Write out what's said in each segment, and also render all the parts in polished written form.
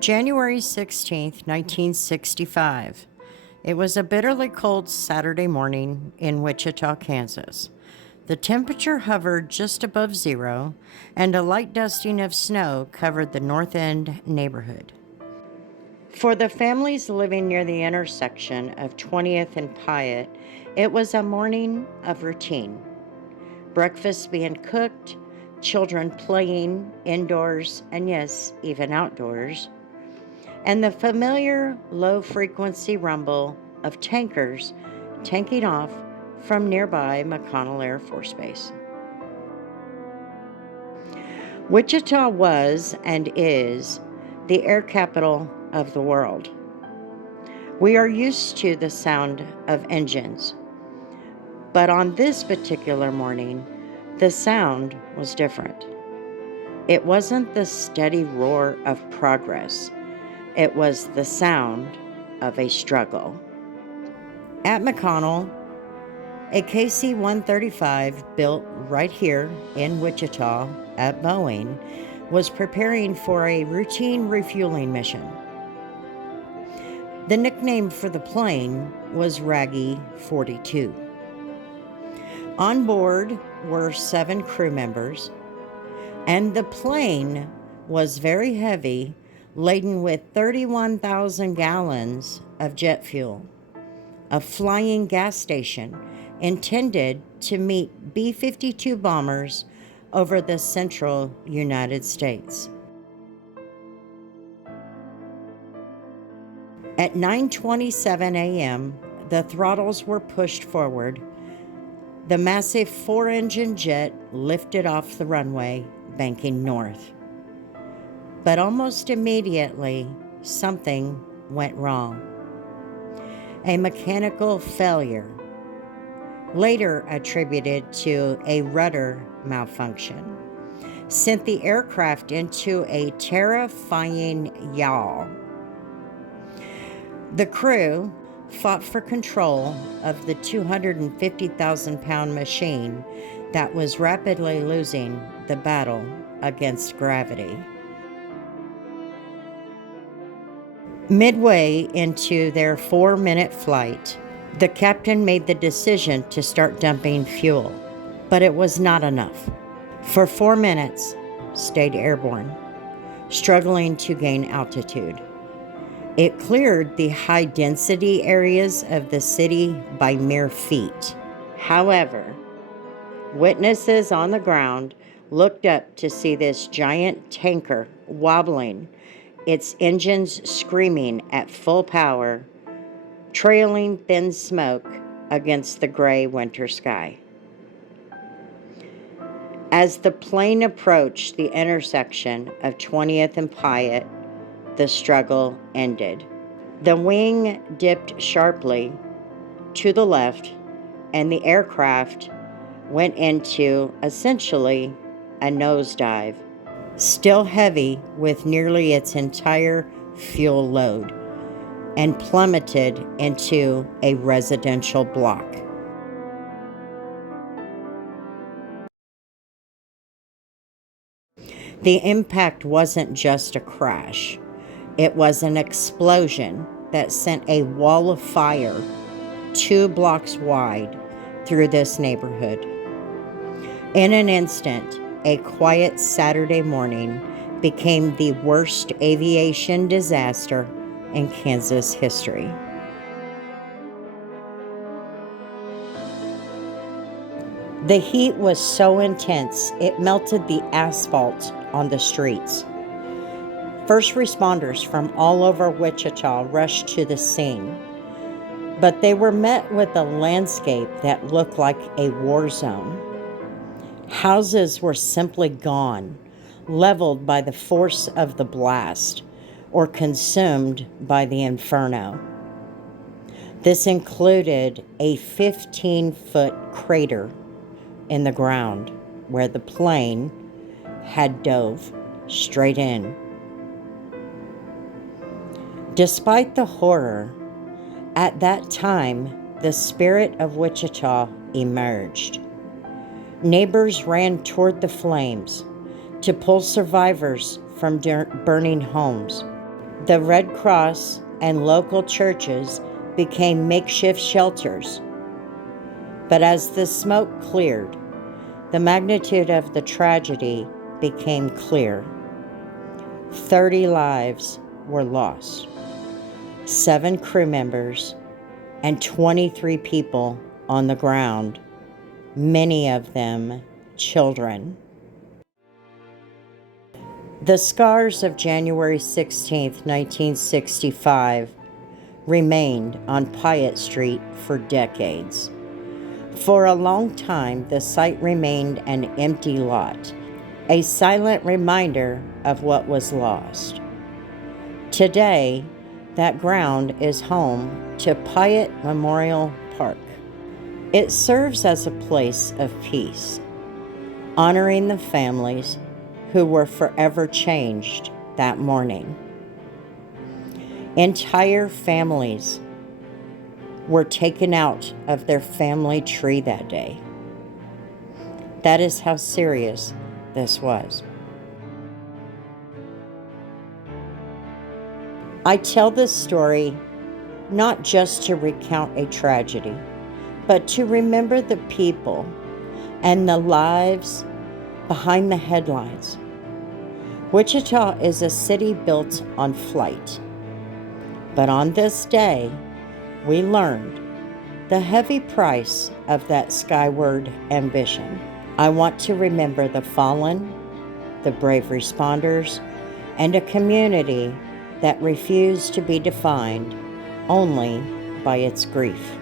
January 16th, 1965. It was a bitterly cold Saturday morning in Wichita, Kansas. The temperature hovered just above zero, and a light dusting of snow covered the North End neighborhood. For the families living near the intersection of 20th and Piatt, it was a morning of routine. Breakfast being cooked, children playing indoors, and yes, even outdoors, and the familiar low-frequency rumble of tankers tanking off from nearby McConnell Air Force Base. Wichita was and is the air capital of the world. We are used to the sound of engines, but on this particular morning, the sound was different. It wasn't the steady roar of progress. It was the sound of a struggle. At McConnell, a KC-135 built right here in Wichita at Boeing was preparing for a routine refueling mission. The nickname for the plane was Raggy 42. On board were 7 crew members, and the plane was very heavy, laden with 31,000 gallons of jet fuel, a flying gas station intended to meet B-52 bombers over the central United States. At 9:27 a.m., the throttles were pushed forward. The massive 4-engine jet lifted off the runway, banking north. But almost immediately, something went wrong. A mechanical failure, later attributed to a rudder malfunction, sent the aircraft into a terrifying yaw. The crew fought for control of the 250,000-pound machine that was rapidly losing the battle against gravity. Midway into their 4-minute flight, the captain made the decision to start dumping fuel, but it was not enough. For 4 minutes, stayed airborne, struggling to gain altitude. It cleared the high-density areas of the city by mere feet. However, witnesses on the ground looked up to see this giant tanker wobbling, its engines screaming at full power, trailing thin smoke against the gray winter sky. As the plane approached the intersection of 20th and Piatt, the struggle ended. The wing dipped sharply to the left, and the aircraft went into essentially a nosedive, still heavy with nearly its entire fuel load, and plummeted into a residential block. The impact wasn't just a crash. It was an explosion that sent a wall of fire 2 blocks wide through this neighborhood. In an instant, a quiet Saturday morning became the worst aviation disaster in Kansas history. The heat was so intense, it melted the asphalt on the streets. First responders from all over Wichita rushed to the scene, but they were met with a landscape that looked like a war zone. Houses were simply gone, leveled by the force of the blast, or consumed by the inferno. This included a 15-foot crater in the ground where the plane had dove straight in. Despite the horror, at that time, the spirit of Wichita emerged. Neighbors ran toward the flames to pull survivors from burning homes. The Red Cross and local churches became makeshift shelters. But as the smoke cleared, the magnitude of the tragedy became clear. 30 lives were lost, 7 crew members, and 23 people on the ground, many of them children. The scars of January 16, 1965 remained on Piatt Street for decades. For a long time, the site remained an empty lot, a silent reminder of what was lost. Today, that ground is home to Piatt Memorial Park. It serves as a place of peace, honoring the families who were forever changed that morning. Entire families were taken out of their family tree that day. That is how serious this was. I tell this story not just to recount a tragedy, but to remember the people and the lives behind the headlines. Wichita is a city built on flight. But on this day, we learned the heavy price of that skyward ambition. I want to remember the fallen, the brave responders, and a community that refused to be defined only by its grief.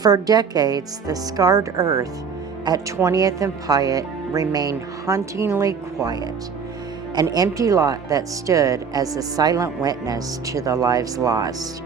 For decades, the scarred earth at 20th and Piatt remained hauntingly quiet, an empty lot that stood as a silent witness to the lives lost.